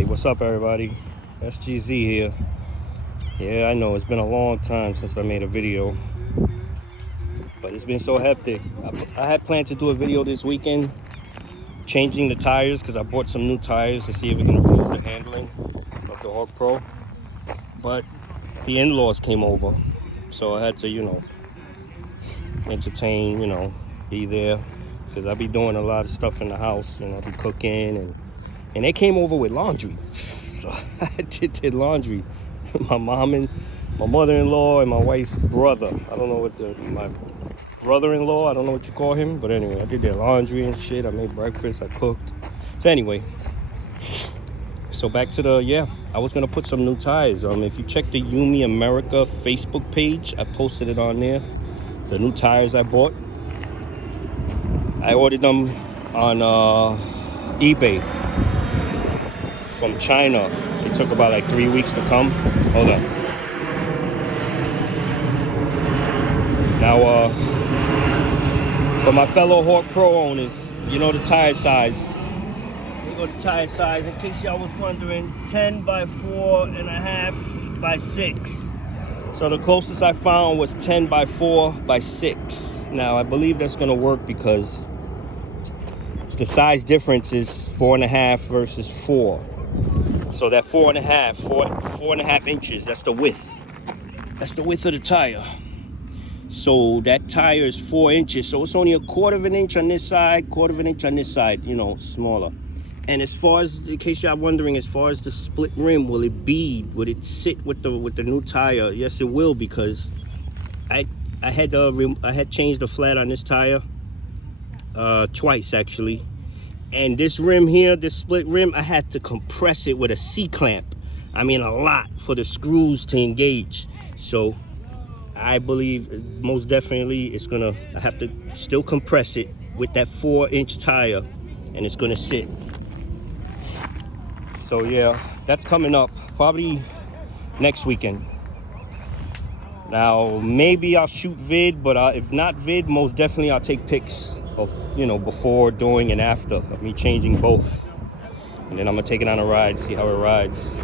Hey, what's up, everybody? SGZ here. Yeah, I know it's been a long time since I made a video, but it's been so hectic. I had planned to do a video this weekend changing the tires because I bought some new tires to see if we can improve the handling of the Hawk Pro, but the in-laws came over, so I had to, entertain, be there, because I be doing a lot of stuff in the house, I be cooking, and they came over with laundry. So I did laundry. My mom and my mother-in-law and my wife's brother. I don't know what my brother-in-law, I don't know what you call him, but anyway, I did their laundry and shit. I made breakfast, I cooked. So anyway, so back to I was gonna put some new tires. If you check the YUME America Facebook page, I posted it on there. The new tires I bought. I ordered them on eBay from China. It took about like 3 weeks to come. Hold on. Now, for my fellow Hawk Pro owners, the tire size. Here go the tire size. In case y'all was wondering, 10 by 4.5 by 6. So the closest I found was 10 by 4 by 6. Now I believe that's gonna work because the size difference is 4.5 versus 4. So that 4.5 inches, that's the width. That's the width of the tire. So that tire is 4 inches. So it's only a 1/4 inch on this side, 1/4 inch on this side, smaller. And as far as, in case y'all wondering, as far as the split rim, would it sit with the new tire? Yes, it will, because I had changed the flat on this tire twice actually. And this rim here, this split rim, I had to compress it with a C-clamp. I mean, a lot for the screws to engage. So I believe most definitely I have to still compress it with that 4-inch tire, and it's gonna sit. So yeah, that's coming up probably next weekend. Now, maybe I'll shoot vid, but if not vid, most definitely I'll take pics of, before, during, and after of me changing both. And then I'm gonna take it on a ride, see how it rides.